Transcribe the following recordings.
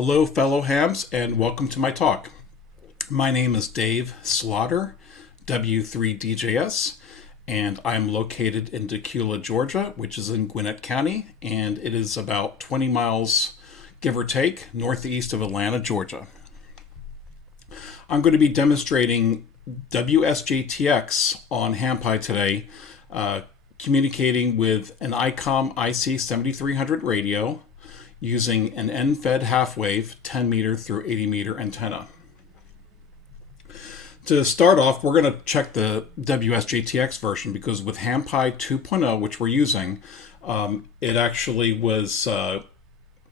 Hello, fellow hams, and welcome to my talk. My name is Dave Slaughter, W3DJS, and I'm located in Dacula, Georgia, which is in Gwinnett County, and it is about 20 miles, give or take, northeast of Atlanta, Georgia. I'm going to be demonstrating WSJT-X on HamPi today, communicating with an ICOM IC7300 radio using an end-fed half-wave 10 meter through 80 meter antenna. To start off, we're going to check the WSJTX version because with HamPi 2.0, which we're using, it actually was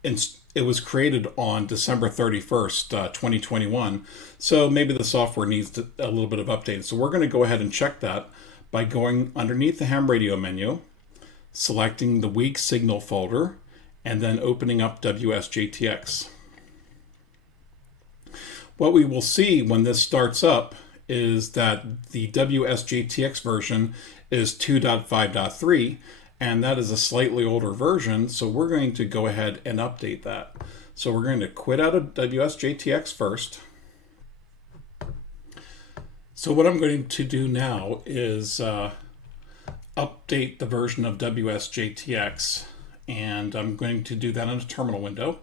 it was created on December 31st, 2021. So maybe the software needs a little bit of update. So we're going to go ahead and check that by going underneath the ham radio menu, selecting the weak signal folder, and then opening up WSJTX. What we will see when this starts up is that the WSJTX version is 2.5.3, and that is a slightly older version, so we're going to go ahead and update that. So we're going to quit out of WSJTX first. So what I'm going to do now is update the version of WSJTX, and I'm going to do that in a terminal window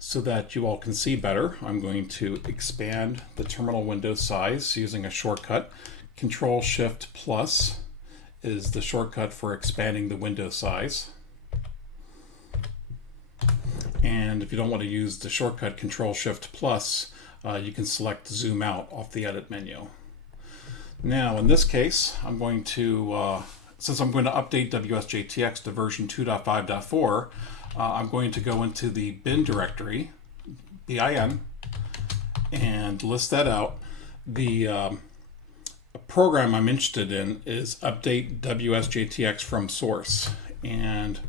so that you all can see better. I'm going to expand the terminal window size using a shortcut. Control-Shift+ is the shortcut for expanding the window size. And if you don't want to use the shortcut Control-Shift+, you can select Zoom Out off the Edit menu. Now, in this case, I'm going to, since I'm going to update WSJTX to version 2.5.4, I'm going to go into the bin directory, bin, and list that out. The program I'm interested in is update WSJTX from source. And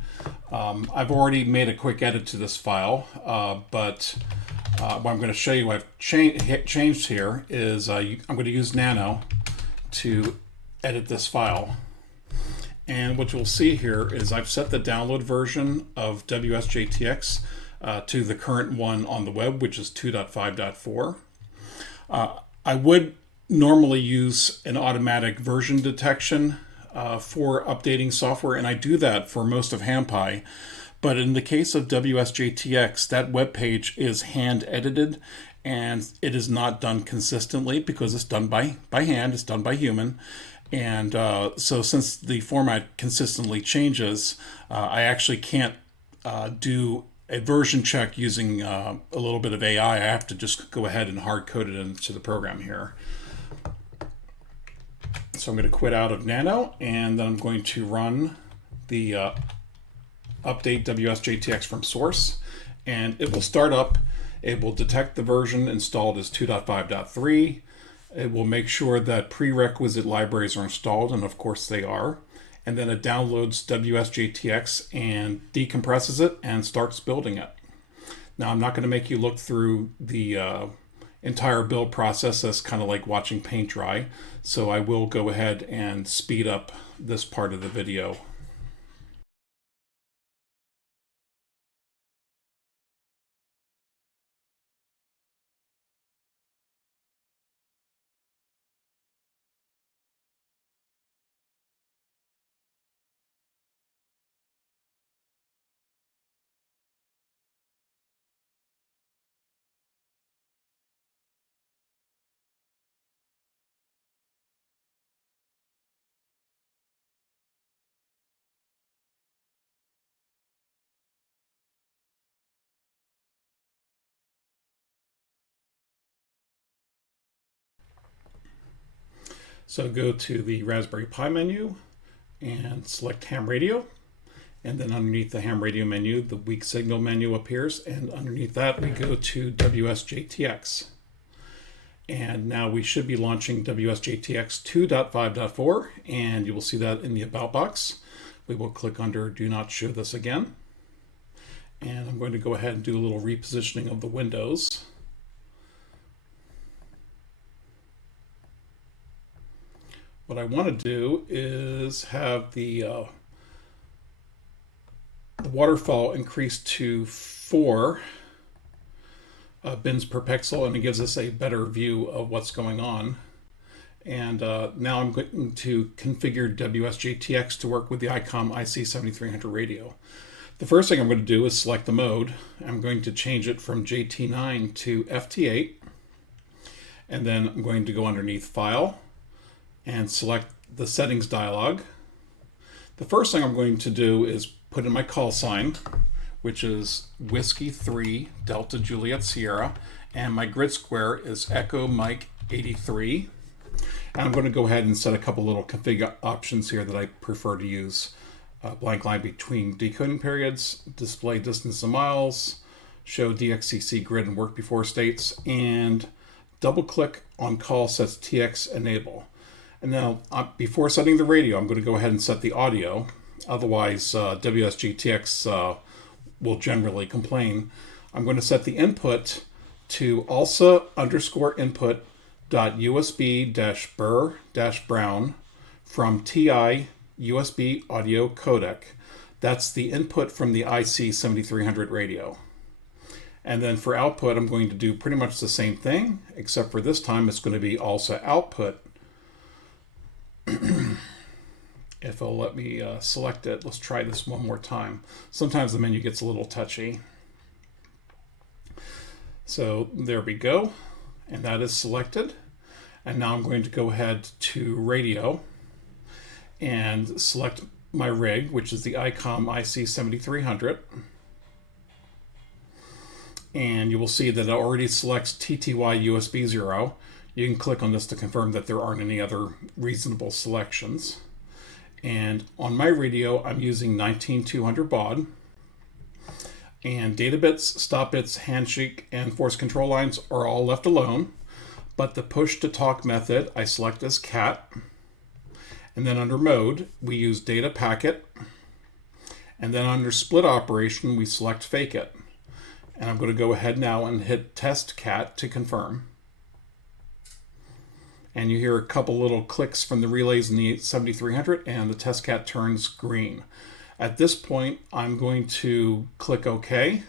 I've already made a quick edit to this file, but what I'm going to show you I've changed here is I'm going to use Nano to edit this file. And what you'll see here is I've set the download version of WSJTX to the current one on the web, which is 2.5.4. I would normally use an automatic version detection for updating software, and I do that for most of HamPi. But in the case of WSJTX, that web page is hand edited, and it is not done consistently because it's done by hand, it's done by human. And so since the format consistently changes, I actually can't do a version check using a little bit of AI. I have to just go ahead and hard code it into the program here. So I'm going to quit out of Nano, and then I'm going to run the update WSJTX from source, and it will start up. It will detect the version installed as 2.5.3. It will make sure that prerequisite libraries are installed, and of course they are. And then it downloads WSJTX and decompresses it and starts building it. Now, I'm not going to make you look through the entire build process. That's kind of like watching paint dry. So I will go ahead and speed up this part of the video. So go to the Raspberry Pi menu and select ham radio. And then underneath the ham radio menu, the weak signal menu appears. And underneath that, we go to WSJTX. And now we should be launching WSJTX 2.5.4. And you will see that in the About box. We will click under Do Not Show This Again. And I'm going to go ahead and do a little repositioning of the windows. What I want to do is have the waterfall increased to 4 bins per pixel, and it gives us a better view of what's going on. And now I'm going to configure WSJT-X to work with the ICOM IC7300 radio. The first thing I'm going to do is select the mode. I'm going to change it from JT9 to FT8. And then I'm going to go underneath File and select the Settings dialog. The first thing I'm going to do is put in my call sign, which is Whiskey 3 Delta Juliet Sierra, and my grid square is Echo Mike 83. And I'm going to go ahead and set a couple little config options here that I prefer to use. Blank line between decoding periods, display distance in miles, show DXCC grid and work before states, and double click on call sets TX enable. And now before setting the radio, I'm going to go ahead and set the audio. Otherwise, WSJTX will generally complain. I'm going to set the input to ALSA_input.USB-burr-brown from TI USB audio codec. That's the input from the IC7300 radio. And then for output, I'm going to do pretty much the same thing, except for this time it's going to be ALSA output. If it'll let me select it, let's try this one more time. Sometimes the menu gets a little touchy. So there we go, and that is selected. And now I'm going to go ahead to radio and select my rig, which is the ICOM IC7300. And you will see that it already selects TTY USB 0. You can click on this to confirm that there aren't any other reasonable selections. And on my radio, I'm using 19200 baud. And data bits, stop bits, handshake, and force control lines are all left alone. But the push to talk method, I select as cat. And then under mode, we use data packet. And then under split operation, we select fake it. And I'm going to go ahead now and hit test cat to confirm. And you hear a couple little clicks from the relays in the 7300, and the test cat turns green. At this point, I'm going to click OK,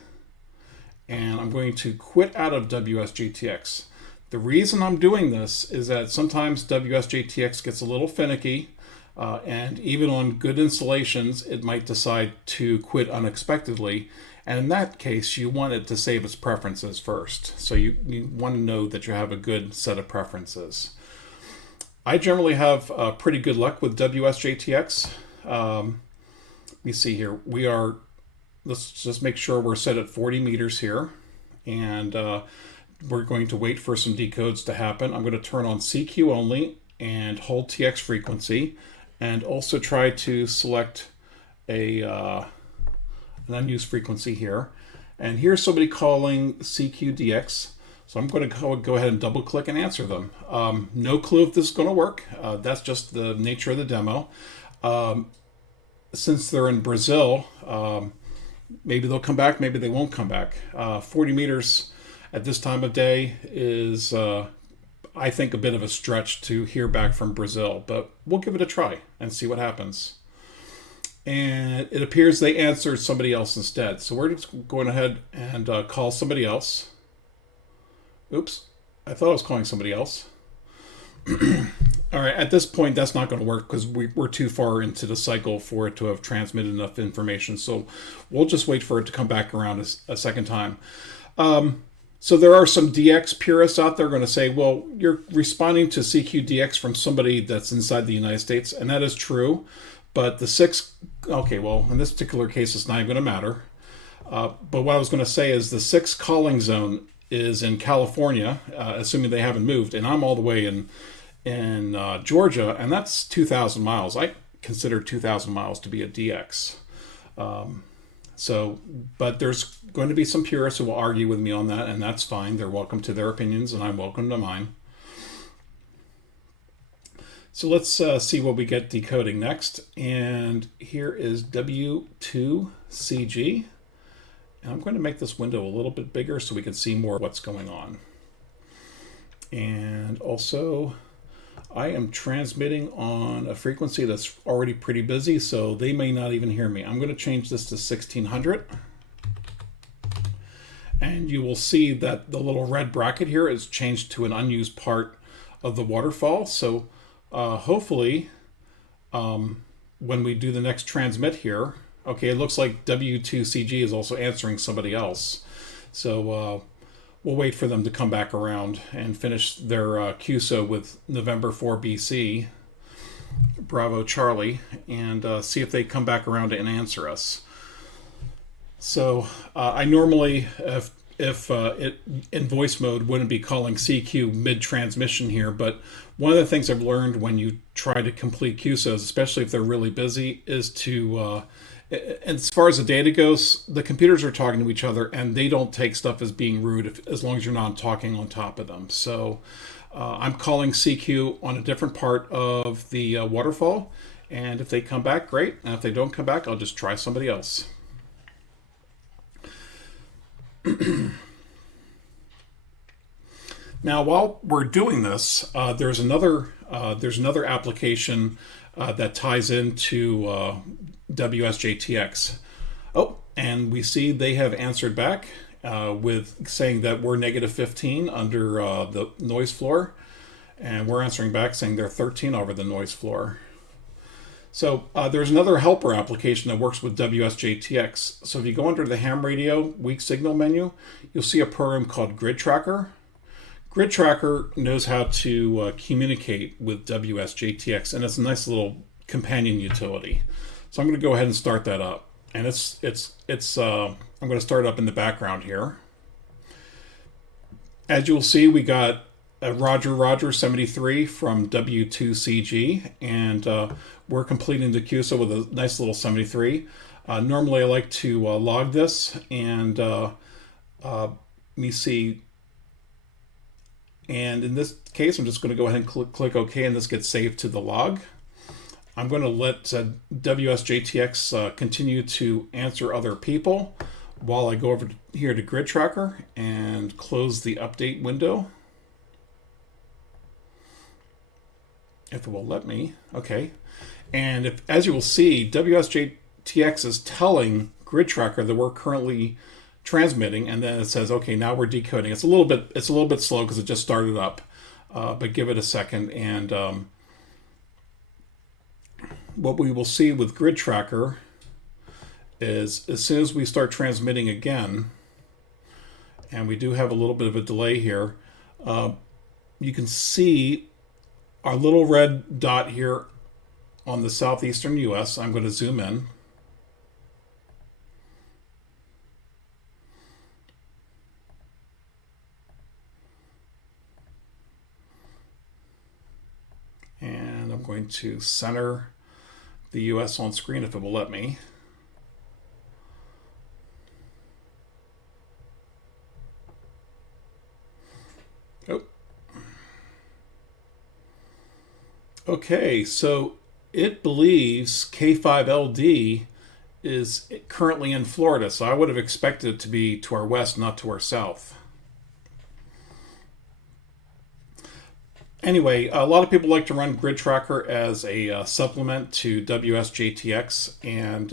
and I'm going to quit out of WSJTX. The reason I'm doing this is that sometimes WSJTX gets a little finicky, and even on good installations, it might decide to quit unexpectedly. And in that case, you want it to save its preferences first. So you want to know that you have a good set of preferences. I generally have pretty good luck with WSJTX. You see here, let's just make sure we're set at 40 meters here. And we're going to wait for some decodes to happen. I'm going to turn on CQ only and hold TX frequency, and also try to select an unused frequency here. And here's somebody calling CQDX. So I'm going to go ahead and double click and answer them. No clue if this is going to work. That's just the nature of the demo. Since they're in Brazil, maybe they'll come back, maybe they won't come back. 40 meters at this time of day is, I think, a bit of a stretch to hear back from Brazil, but we'll give it a try and see what happens. And it appears they answered somebody else instead. So we're just going ahead and call somebody else. Oops, I thought I was calling somebody else. All right, at this point, that's not going to work because we're too far into the cycle for it to have transmitted enough information. So we'll just wait for it to come back around a second time. So there are some DX purists out there going to say, well, you're responding to CQDX from somebody that's inside the United States, and that is true. But the 6, okay, well, in this particular case, it's not even going to matter. But what I was going to say is the 6 calling zone is in California, assuming they haven't moved, and I'm all the way in Georgia, and that's 2,000 miles. I consider 2,000 miles to be a DX. But there's going to be some purists who will argue with me on that, and that's fine. They're welcome to their opinions, and I'm welcome to mine. So let's see what we get decoding next. And here is W2CG. And I'm going to make this window a little bit bigger so we can see more of what's going on. And also, I am transmitting on a frequency that's already pretty busy, so they may not even hear me. I'm going to change this to 1600. And you will see that the little red bracket here is changed to an unused part of the waterfall. So hopefully when we do the next transmit here, okay, it looks like W2CG is also answering somebody else. So we'll wait for them to come back around and finish their QSO with November 4 BC, Bravo Charlie, and see if they come back around and answer us. So I normally, if it in voice mode, wouldn't be calling CQ mid-transmission here, but one of the things I've learned when you try to complete QSOs, especially if they're really busy, is to, as far as the data goes, the computers are talking to each other, and they don't take stuff as being rude as long as you're not talking on top of them. So I'm calling CQ on a different part of the waterfall, and if they come back, great, and if they don't come back, I'll just try somebody else. Now, while we're doing this, there's another application that ties into WSJT-X. Oh, and we see they have answered back with saying that we're -15 under the noise floor, and we're answering back saying they're 13 over the noise floor. So there's another helper application that works with WSJT-X. So if you go under the ham radio weak signal menu, you'll see a program called GridTracker. GridTracker knows how to communicate with WSJT-X, and it's a nice little companion utility. So I'm going to go ahead and start that up, and I'm going to start it up in the background here. As you'll see, we got a Roger 73 from W2CG, and we're completing the QSO with a nice little 73. Normally I like to log this, and let me see. And in this case, I'm just going to go ahead and click OK, and this gets saved to the log. I'm going to let WSJTX continue to answer other people while I go over here to GridTracker and close the update window. If it will let me. Okay. And as you will see, WSJTX is telling GridTracker that we're currently transmitting, and then it says, okay, now we're decoding. It's a little bit slow because it just started up, but give it a second. And what we will see with GridTracker is as soon as we start transmitting again, and we do have a little bit of a delay here, you can see our little red dot here on the southeastern US. I'm going to zoom in. And I'm going to center the US on screen if it will let me. Oh. Okay, so it believes K5LD is currently in Florida, so I would have expected it to be to our west, not to our south. Anyway, a lot of people like to run GridTracker as a supplement to WSJTX, and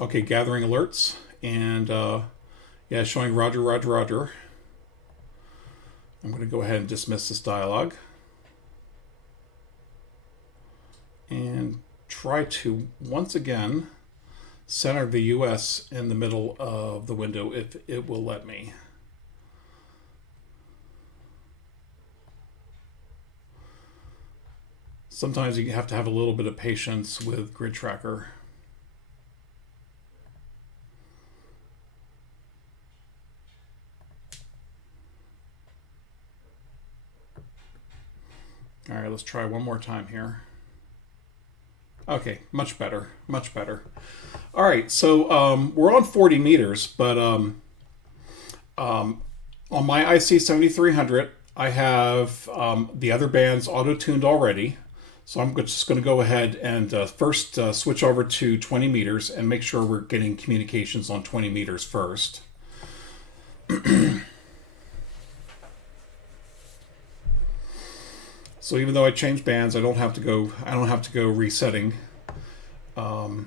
okay, gathering alerts, and yeah, showing Roger. I'm going to go ahead and dismiss this dialog and try to once again center the US in the middle of the window if it will let me. Sometimes you have to have a little bit of patience with GridTracker. All right, let's try one more time here. Okay, much better. All right, so we're on 40 meters, but on my IC 7300, I have the other bands auto-tuned already. So I'm just going to go ahead and first switch over to 20 meters and make sure we're getting communications on 20 meters first. So even though I changed bands, I don't have to go resetting.